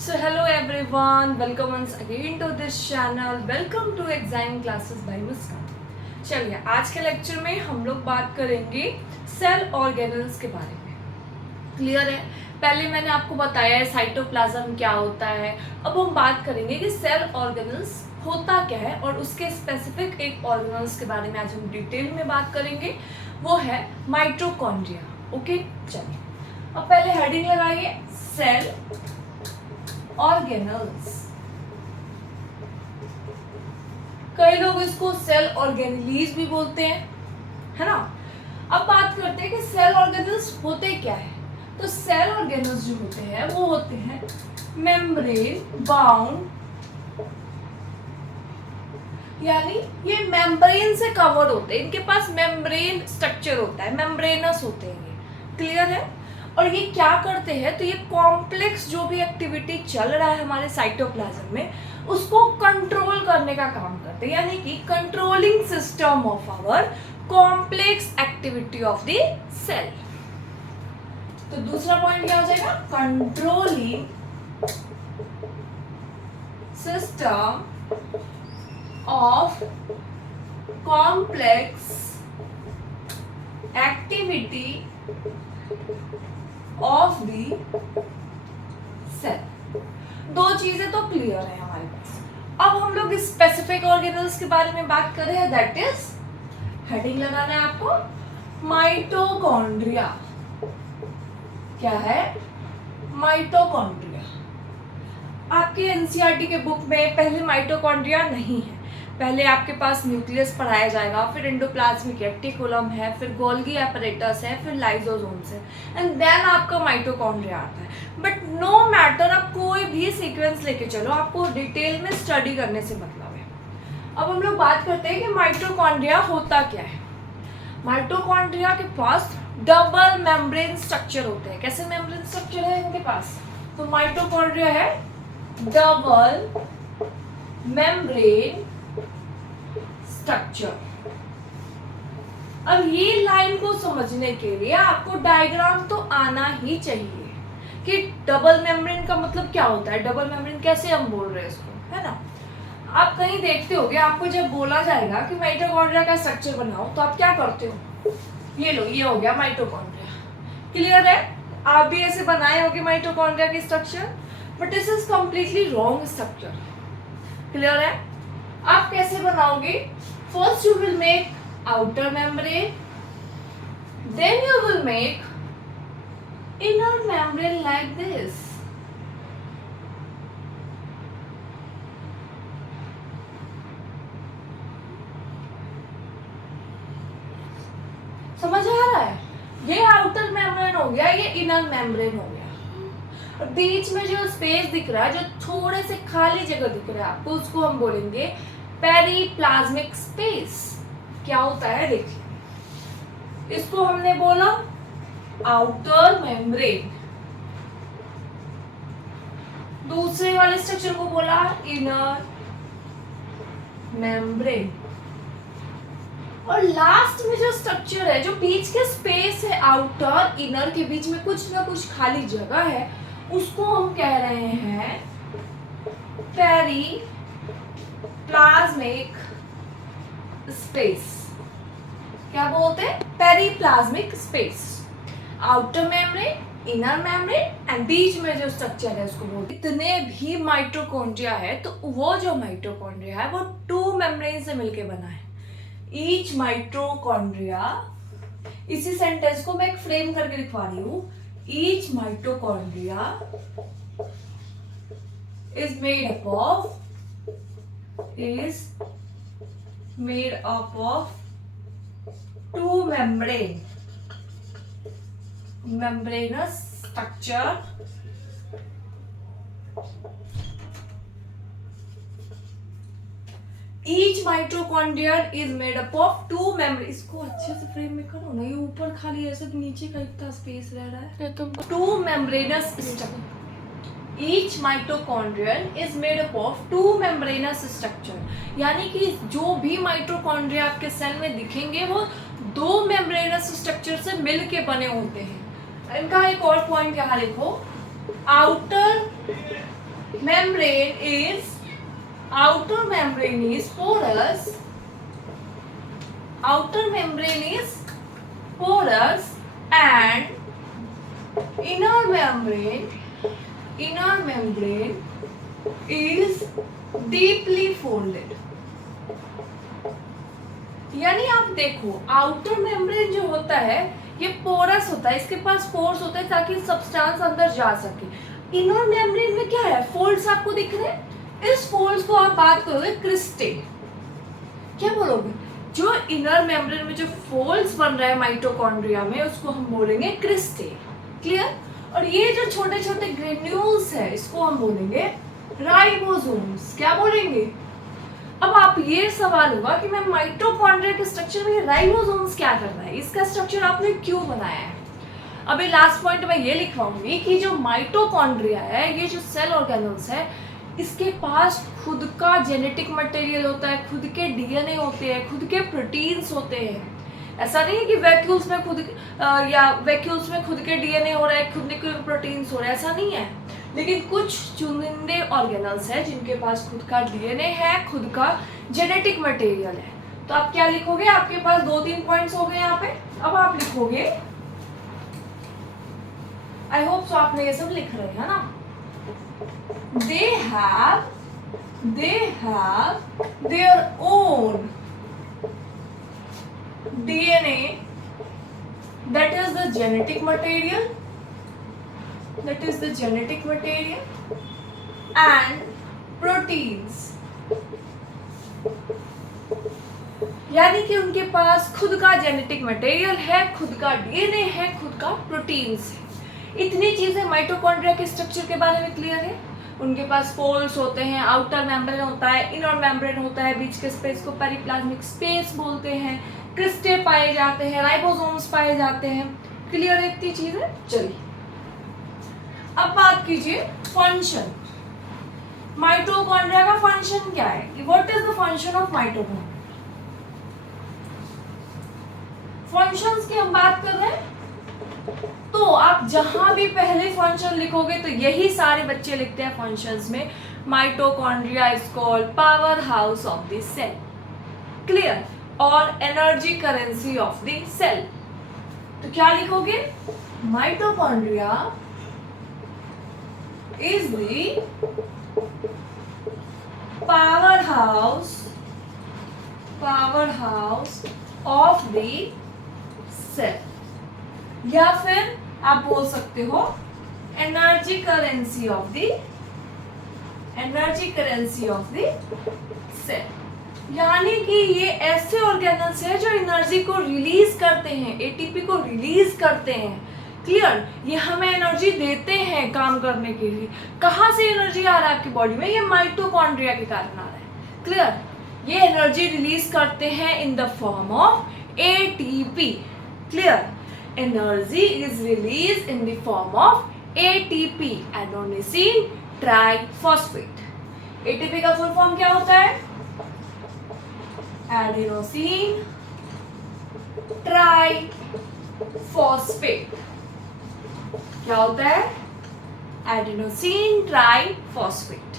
So hello everyone, welcome once again to this channel. Welcome to Exam Classes by Muskan. चलिए आज के lecture में हम लोग बात करेंगे सेल ऑर्गेनल्स के बारे में. क्लियर है? पहले मैंने आपको बताया है साइटोप्लाज्म क्या होता है. अब हम बात करेंगे कि सेल ऑर्गेनल्स होता क्या है और उसके स्पेसिफिक एक ऑर्गेनल्स के बारे में आज हम डिटेल में बात करेंगे. वो है माइटोकॉन्ड्रिया. ओके, चलिए अब पहले हेडिंग लगाइए सेल ऑर्गेनल्स. कई लोग इसको सेल ऑर्गेनलीज भी बोलते हैं, है ना. अब बात करते हैं कि सेल ऑर्गेनल्स होते क्या है. तो सेल ऑर्गेनल्स जो होते हैं वो होते हैं मेम्ब्रेन बाउंड, यानी ये मेम्ब्रेन से कवर्ड होते हैं. इनके पास मेम्ब्रेन स्ट्रक्चर होता है, मेम्ब्रेनस होते हैं ये. क्लियर है? और ये क्या करते हैं, तो ये कॉम्प्लेक्स जो भी एक्टिविटी चल रहा है हमारे साइटोप्लाज्म में उसको कंट्रोल करने का काम करते हैं, यानी कि controlling system of our complex activity of the cell. तो दूसरा पॉइंट क्या हो जाएगा, controlling system of complex activity of the cell. दो चीजें तो क्लियर है हमारे पास. अब हम लोग स्पेसिफिक ऑर्गेनल्स के बारे में बात कर रहे हैं, दैट इज हेडिंग लगाना है आपको माइटोकॉन्ड्रिया. क्या है? माइटोकॉन्ड्रिया. आपके एनसीईआरटी के बुक में पहले माइटोकॉन्ड्रिया नहीं है. पहले आपके पास न्यूक्लियस पढ़ाया जाएगा, फिर एंडोप्लाज्मिक रेटिकुलम है, फिर गोल्गी एपरेटस है, फिर लाइसोसोम्स है, एंड देन आपका माइटोकॉन्ड्रिया आता है. बट नो मैटर, आप कोई भी सीक्वेंस लेके चलो, आपको डिटेल में स्टडी करने से मतलब है. अब हम लोग बात करते हैं कि माइटोकॉन्ड्रिया होता क्या है. माइटोकॉन्ड्रिया के पास डबल मेम्ब्रेन स्ट्रक्चर होते हैं. कैसे मेम्ब्रेन स्ट्रक्चर है इनके पास? तो माइटोकॉन्ड्रिया है डबल मेम्ब्रेन स्ट्रक्चर. अब ये लाइन को समझने के लिए आपको डायग्राम तो आना ही चाहिए कि डबल मेम्ब्रेन का मतलब क्या होता है, डबल मेम्ब्रेन कैसे हम बोल रहे हैं इसको, है ना. आप कहीं देखते होगे, आपको जब बोला जाएगा कि माइटोकॉन्ड्रिया का स्ट्रक्चर बनाओ तो आप क्या करते हो, ये लो, ये हो गया माइटोकॉन्ड्रिया. क्लियर है? आप भी ऐसे बनाए होगे माइटोकॉन्ड्रिया की structure, but this is completely wrong structure. Clear है? आप कैसे बनाओगे? First you will make outer membrane, then you will make inner membrane like this. समझ आ रहा है? ये आउटर मेम्ब्रेन हो गया, ये इनर मेम्ब्रेन हो गया. और बीच में जो स्पेस दिख रहा है, जो थोड़े से खाली जगह दिख रहा है आपको, उसको हम बोलेंगे पेरिप्लाज्मिक स्पेस. क्या होता है देखिए, इसको हमने बोला आउटर मेम्ब्रेन, दूसरे वाले स्ट्रक्चर को बोला इनर मेम्ब्रेन, और लास्ट में जो स्ट्रक्चर है, जो बीच के स्पेस है आउटर इनर के बीच में कुछ ना कुछ खाली जगह है, उसको हम कह रहे हैं पेरिप्लाज्मिक स्पेस. क्या बोलते हैं? Periplasmic space. Outer membrane, inner membrane and बीच में जो स्ट्रक्चर है उसको बोलते हैं. इतने भी माइटोकॉन्ड्रिया है तो वो जो माइटोकॉन्ड्रिया है वो टू मेम्ब्रेन से मिलके बना है. ईच माइटोकॉन्ड्रिया, इसी सेंटेंस को मैं एक फ्रेम करके लिखवा रही हूं. Each mitochondria is made up of two membranous structure. Each mitochondria is made up of two membranes. इसको अच्छे से फ्रेम में करो ना, ये ऊपर खाली ऐसे नीचे का इतना स्पेस रह रहा है. Two membranous structure. Each mitochondrion is made up of two membranous structure. यानी कि जो भी माइटोकॉन्ड्रिया आपके सेल में दिखेंगे वो दो मेम्ब्रेनस स्ट्रक्चर से मिल के बने होते हैं. इनका एक और पॉइंट यहाँ लिखो, outer membrane is outer membrane is porous. Outer membrane is porous and inner membrane is deeply folded. यानी आप देखो आउटर मेम्ब्रेन जो होता है ये पोरस होता है, इसके पास पोर्स होते हैं ताकि सब्सटेंस अंदर जा सके। इनर मेम्ब्रेन में क्या है, फोल्ड्स आपको दिख रहे हैं, इस फोल्ड्स को आप बात करोगे क्रिस्टे, क्या बोलोगे, जो इनर मेम्ब्रेन में जो फोल्ड्स बन रहा है माइटोकॉन्ड्रिया में उसको हम बोलेंगे क्रिस्टे। क्लियर? और ये जो छोटे छोटे ग्रेन्यूल्स है इसको हम बोलेंगे राइबोसोम्स। क्या बोलेंगे? अब आप ये सवाल होगा कि मैं माइटोकॉन्ड्रिया के स्ट्रक्चर में राइबोसोम्स क्या कर रहा है, इसका स्ट्रक्चर आपने क्यों बनाया है। अभी लास्ट पॉइंट में ये लिखवाऊंगी कि जो माइटोकॉन्ड्रिया है, ये जो सेल ऑर्गेनल्स है, इसके पास खुद का जेनेटिक मटेरियल होता है, खुद के डीएनए होते हैं, खुद के प्रोटीन्स होते हैं। ऐसा नहीं है कि वैक्यूल्स में खुद के डीएनए हो रहा है, खुद के प्रोटीन्स हो रहे हैं, ऐसा नहीं है। लेकिन कुछ चुनिंदे ऑर्गेनल्स हैं जिनके पास खुद का डीएनए है, खुद का जेनेटिक मटेरियल है। तो आप क्या लिखोगे, आपके पास 2-3 पॉइंट्स हो गए यहाँ पे। अब आप लिखोगे, आई होप सो आपने ये सब लिख रहे हैं ना। They have their own DNA, that is the genetic material, and proteins, यानी कि उनके पास खुद का जेनेटिक मटेरियल है, खुद का डीएनए है, खुद का प्रोटीन्स है। इतनी चीजें माइटोकॉन्ड्रिया के स्ट्रक्चर के बारे में क्लियर है। उनके पास पोल्स होते हैं, आउटर मेम्ब्रेन होता है, इनर मेम्ब्रेन होता है, बीच के स्पेस को पेरिप्लाज्मिक स्पेस बोलते हैं, क्रिस्टे पाए जाते हैं, राइबोसोम्स पाए जाते हैं। क्लियर है इतनी चीजें? चलिए अब बात कीजिए फंक्शन। माइटोकॉन्ड्रिया का फंक्शन क्या है? What is the function of mitochondria? Functions की हम बात कर रहे हैं, तो आप जहां भी पहले फंक्शन लिखोगे तो यही सारे बच्चे लिखते हैं फंक्शंस में। Mitochondria is called power house of the cell. Clear? और energy currency of the cell. तो क्या लिखोगे? Mitochondria is the power house of the cell, या फिर आप बोल सकते हो energy currency of the cell. यानी कि ये ऐसे ऑर्गेनल्स है जो एनर्जी को रिलीज करते हैं, एटीपी को रिलीज करते हैं। क्लियर? ये हमें एनर्जी देते हैं काम करने के लिए। कहाँ से एनर्जी आ रहा है आपकी बॉडी में? ये माइटोकॉन्ड्रिया के कारण आ रहा है। क्लियर? ये एनर्जी रिलीज करते हैं in the form of ATP. Clear? Energy is released in the form of ATP, adenosine triphosphate. ATP का फुल फॉर्म क्या होता है? Adenosine triphosphate. क्या होता है? Adenosine triphosphate.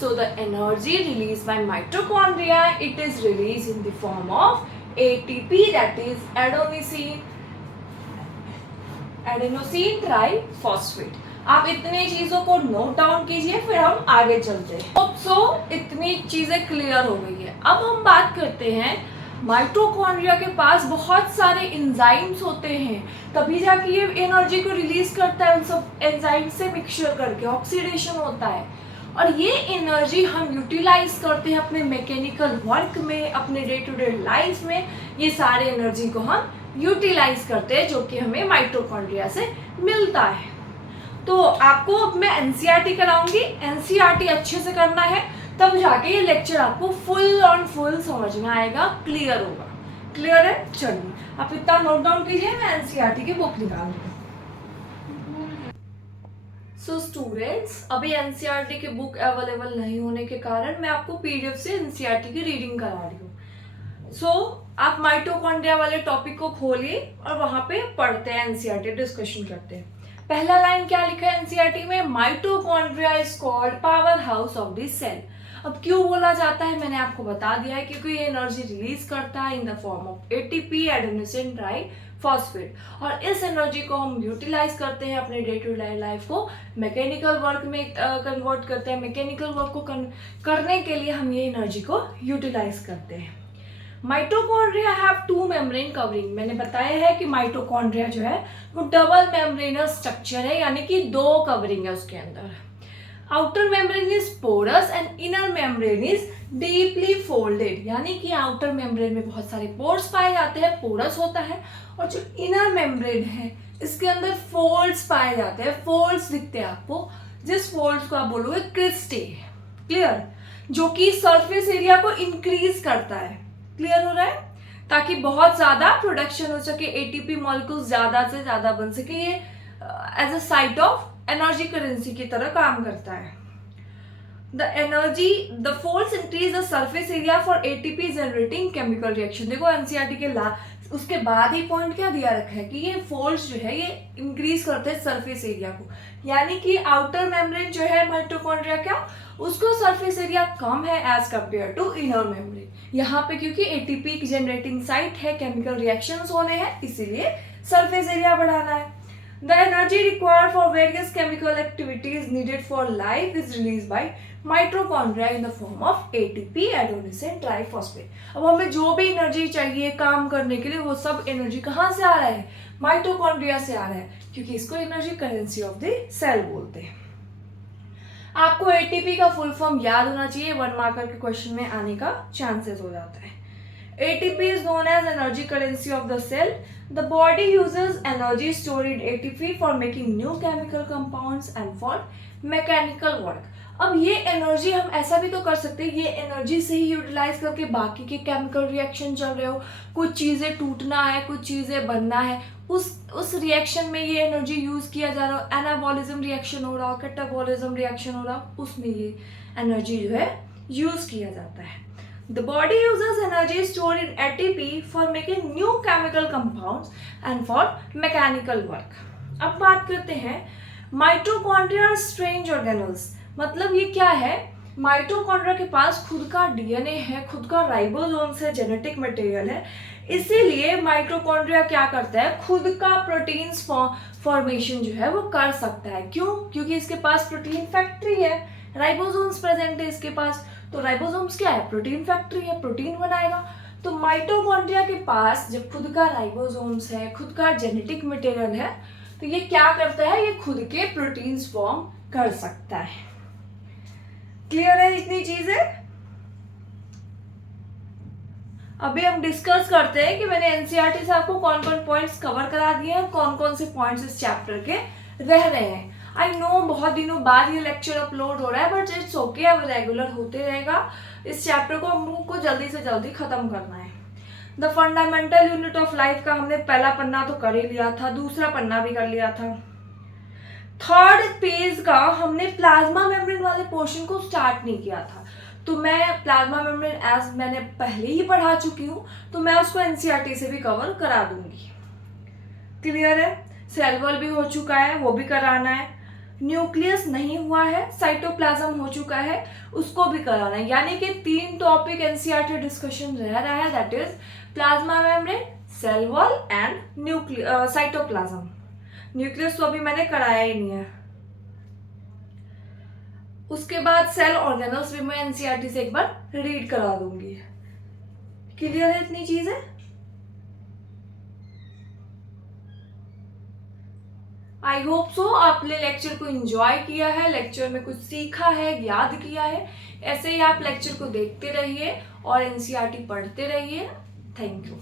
So the energy released by mitochondria, it is released in the form of ATP, that is adenosine triphosphate. आप इतनी चीजों को नोट डाउन कीजिए, फिर हम आगे चलते हैं। सो इतनी चीजें क्लियर हो गई है। अब हम बात करते हैं, माइटोकॉन्ड्रिया के पास बहुत सारे एंजाइम्स होते हैं, तभी जाके ये एनर्जी को रिलीज करता है। उन सब एंजाइम से मिक्सचर करके ऑक्सीडेशन होता है, और ये एनर्जी हम यूटिलाइज करते हैं अपने मैकेनिकल वर्क में, अपने डे टू डे लाइफ में। ये सारे एनर्जी को हम यूटिलाइज करते हैं, जो कि हमें माइटोकॉन्ड्रिया से मिलता है। तो आपको अब मैं एनसीईआरटी कराऊंगी, एनसीईआरटी अच्छे से करना है, तब जाके ये लेक्चर आपको फुल ऑन फुल समझ में आएगा, क्लियर होगा। क्लियर है? चलिए आप इतना नोट डाउन कीजिए, मैं एनसीईआरटी की बुक निकाल दूँ। सो स्टूडेंट्स, अभी एनसीईआरटी की बुक अवेलेबल नहीं होने के कारण मैं आपको पीडीएफ से एनसीईआरटी की रीडिंग करा रही हूँ। सो आप माइटोकॉन्ड्रिया वाले टॉपिक को खोलिए और वहां पे पढ़ते हैं, एनसीईआरटी डिस्कशन करते हैं। पहला लाइन क्या लिखा है एनसीईआरटी में, mitochondria is called power house of the cell. अब क्यों बोला जाता है मैंने आपको बता दिया है, क्योंकि ये एनर्जी रिलीज करता है in the form of ATP, adenosine triphosphate, और इस एनर्जी को हम यूटिलाइज करते हैं अपने डे टू डे लाइफ को मैकेनिकल वर्क में कन्वर्ट करते हैं। मैकेनिकल वर्क को करने के लिए हम ये एनर्जी को यूटिलाइज करते हैं। Mitochondria have two membrane covering, मैंने बताया है कि माइटोकॉन्ड्रिया जो है वो डबल मेम्ब्रेनस स्ट्रक्चर है, यानी कि 2 कवरिंग है उसके अंदर। Outer membrane is porous and inner membrane is deeply folded, यानी कि आउटर मेम्ब्रेन में बहुत सारे पोर्स पाए जाते हैं, पोरस होता है, और जो इनर मेम्ब्रेन है इसके अंदर फोल्ड्स पाए जाते हैं। फोल्ड्स दिखते हैं आपको, जिस फोल्ड्स को आप बोलोगे क्रिस्टे, क्लियर, जो कि सरफेस एरिया को इंक्रीज करता है। क्लियर हो रहा है, ताकि बहुत ज्यादा प्रोडक्शन हो सके, एटीपी मॉलिक्यूल्स ज्यादा से ज्यादा बन सके। ये as a site of energy currency की तरह काम करता है। The folds increase the surface area for ATP generating chemical reaction. देखो एनसीईआरटी के उसके बाद ही पॉइंट क्या दिया रखा है कि ये फोल्ड्स जो है ये इंक्रीज करते हैं सरफेस एरिया को, यानी कि आउटर मेम्ब्रेन जो है माइटोकॉन्ड्रिया का, उसको सरफेस एरिया कम है as compare to inner membrane. यहाँ पे क्योंकि एटीपी की जनरेटिंग साइट है, केमिकल रिएक्शंस होने हैं, इसीलिए सरफेस एरिया बढ़ाना है। The energy required for various chemical activities needed for life is released by mitochondria in the form of ATP, adenosine triphosphate। अब हमें जो भी एनर्जी चाहिए काम करने के लिए, वो सब एनर्जी कहाँ से आ रहा है, माइटोकॉन्ड्रिया से आ रहा है, क्योंकि इसको energy currency of the cell बोलते हैं। आपको एटीपी का फुल फॉर्म याद होना चाहिए, 1 मार्कर के क्वेश्चन में आने का चांसेस हो जाता है। ATP is known as energy currency of the cell. The body uses energy stored in ATP for making new chemical compounds and for mechanical work. अब ये एनर्जी हम ऐसा भी तो कर सकते हैं, ये एनर्जी से ही यूटिलाइज करके बाकी के केमिकल रिएक्शन चल रहे हो, कुछ चीज़ें टूटना है, कुछ चीज़ें बनना है, उस रिएक्शन में ये एनर्जी यूज़ किया जा रहा हो, एनाबॉलिज्म रिएक्शन हो रहा हो, कैटाबॉलिज्म रिएक्शन हो रहा हो, उसमें ये एनर्जी जो है यूज़ किया जाता है। The body uses energy stored in ATP for making new chemical compounds and for mechanical work. अब बात करते हैं माइटोकॉन्ड्रिया स्ट्रेंज ऑर्गेनल्स, मतलब ये क्या है, माइटोकॉन्ड्रिया के पास खुद का डीएनए है, खुद का राइबोसोम्स है, जेनेटिक मटेरियल है, इसीलिए माइटोकॉन्ड्रिया क्या करता है, खुद का प्रोटीन्स फॉर्मेशन जो है वो कर सकता है। क्यों? क्योंकि इसके पास प्रोटीन फैक्ट्री है, राइबोसोम्स प्रेजेंट है इसके पास, तो राइबोसोम्स क्या है, प्रोटीन फैक्ट्री है, प्रोटीन बनाएगा। तो माइटोकॉन्ड्रिया के पास जब खुद का राइबोसोम्स है, खुद का जेनेटिक मटेरियल है, तो ये क्या करता है, ये खुद के प्रोटीन्स फॉर्म कर सकता है। क्लियर है इतनी चीजें? अभी हम डिस्कस करते हैं कि मैंने एनसीईआरटी से आपको कौन कौन पॉइंट्स कवर करा दिए हैं, कौन कौन से पॉइंट्स इस चैप्टर के रह रहे हैं। आई नो बहुत दिनों बाद ये लेक्चर अपलोड हो रहा है, बट इट्स ओके, अब रेगुलर होते रहेगा। इस चैप्टर को हम लोग को जल्दी से जल्दी खत्म करना है। The fundamental unit of life का हमने पहला पन्ना तो कर ही लिया था, दूसरा पन्ना भी कर लिया था। थर्ड पेज का हमने प्लाज्मा मेम्ब्रेन वाले पोर्शन को स्टार्ट नहीं किया था, तो मैं प्लाज्मा मेम्ब्रेन एज मैंने पहले ही पढ़ा चुकी हूँ, तो मैं उसको एनसीईआरटी से भी कवर करा दूंगी। क्लियर है? सेल वॉल भी हो चुका है, वो भी कराना है। न्यूक्लियस नहीं हुआ है, साइटोप्लाज्म हो चुका है, उसको भी कराना है। यानी कि 3 टॉपिक एनसीईआरटी डिस्कशन रह रहा है, that is plasma membrane, cell wall and cytoplasm. Nucleus तो अभी मैंने कराया ही नहीं है। उसके बाद सेल ऑर्गेनल्स भी मैं एनसीईआरटी से एक बार रीड करा दूंगी। क्लियर है इतनी चीजें? आई होप सो आपने लेक्चर को एंजॉय किया है, लेक्चर में कुछ सीखा है, याद किया है। ऐसे ही आप लेक्चर को देखते रहिए और एनसीईआरटी पढ़ते रहिए। Thank you.